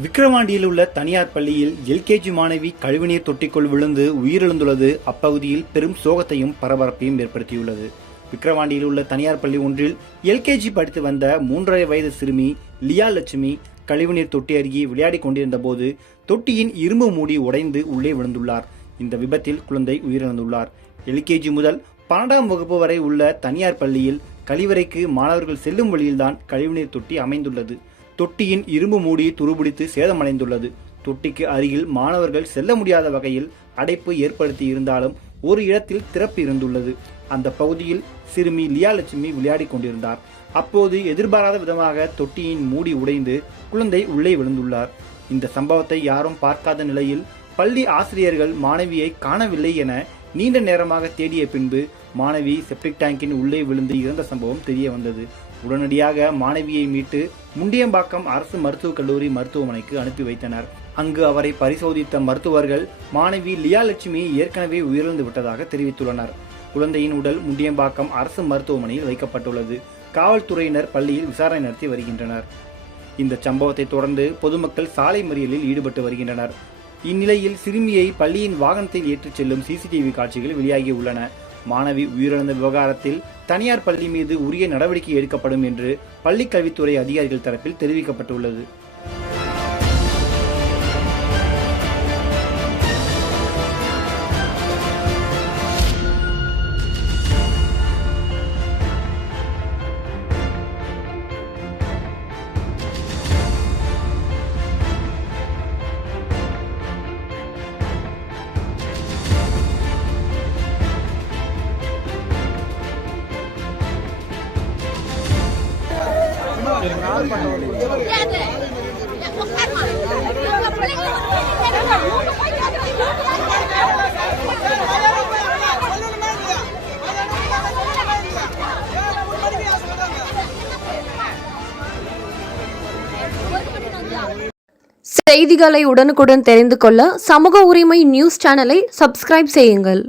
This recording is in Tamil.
விக்கிரவாண்டியில் உள்ள தனியார் பள்ளியில் எல்கேஜி மாணவி கழிவுநீர் தொட்டிக்குள் விழுந்து உயிரிழந்துள்ளது. அப்பகுதியில் பெரும் சோகத்தையும் பரபரப்பையும் ஏற்படுத்தியுள்ளது. விக்கிரவாண்டியில் உள்ள தனியார் பள்ளி ஒன்றில் எல்கேஜி படித்து வந்த மூன்றரை வயது சிறுமி லியா லட்சுமி கழிவுநீர் தொட்டி அருகே விளையாடிக் கொண்டிருந்த போது தொட்டியின் இரும்பு மூடி உடைந்து உள்ளே விழுந்துள்ளார். இந்த விபத்தில் குழந்தை உயிரிழந்துள்ளார். எல்கேஜி முதல் பன்னெண்டாம் வகுப்பு வரை உள்ள தனியார் பள்ளியில் கழிவறைக்கு மாணவர்கள் செல்லும் வழியில்தான் கழிவுநீர் தொட்டி அமைந்துள்ளது. தொட்டியின் இரும்பு மூடி துருபிடித்து சேதமடைந்துள்ளது. தொட்டிக்கு அருகில் மாணவர்கள் செல்ல முடியாத வகையில் அடைப்பு ஏற்படுத்தி இருந்தாலும் ஒரு இடத்தில் திறப்பு இருந்துள்ளது. அந்த பகுதியில் சிறுமி லியாலட்சுமி விளையாடிக் கொண்டிருந்தார். அப்போது எதிர்பாராத விதமாக தொட்டியின் மூடி உடைந்து குழந்தை உள்ளே விழுந்துள்ளார். இந்த சம்பவத்தை யாரும் பார்க்காத நிலையில் பள்ளி ஆசிரியர்கள் மாணவியை காணவில்லை என நீண்ட நேரமாக தேடிய பின்பு மாணவி செப்டிக் டேங்கின் உள்ளே விழுந்து இறந்த சம்பவம் தெரிய வந்தது. உடனடியாக மாணவியை மீட்டு முண்டியம்பாக்கம் அரசு மருத்துவக் கல்லூரி மருத்துவமனைக்கு அனுப்பி வைத்தனர். அங்கு அவரை பரிசோதித்த மருத்துவர்கள் மாணவி லியாலட்சுமி ஏற்கனவே உயிரிழந்து விட்டதாக தெரிவித்துள்ளனர். குழந்தையின் உடல் முண்டியம்பாக்கம் அரசு மருத்துவமனையில் வைக்கப்பட்டுள்ளது. காவல்துறையினர் பள்ளியில் விசாரணை நடத்தி வருகின்றனர். இந்த சம்பவத்தை தொடர்ந்து பொதுமக்கள் சாலை மறியலில் ஈடுபட்டு வருகின்றனர். இந்நிலையில் சிறுமியை பள்ளியின் வாகனத்தில் ஏற்றிச் செல்லும் சிசிடிவி காட்சிகள் வெளியாகியுள்ளன மாணவி உயிரிழந்த விவகாரத்தில் தனியார் பள்ளி மீது உரிய நடவடிக்கை எடுக்கப்படும் என்று பள்ளிக் கல்வித்துறை அதிகாரிகள் தரப்பில் தெரிவிக்கப்பட்டுள்ளது. செய்திகளை உடனுக்குடன் தெரிந்து கொள்ள சமூக உரிமை நியூஸ் சேனலை சப்ஸ்கிரைப் செய்யுங்கள்.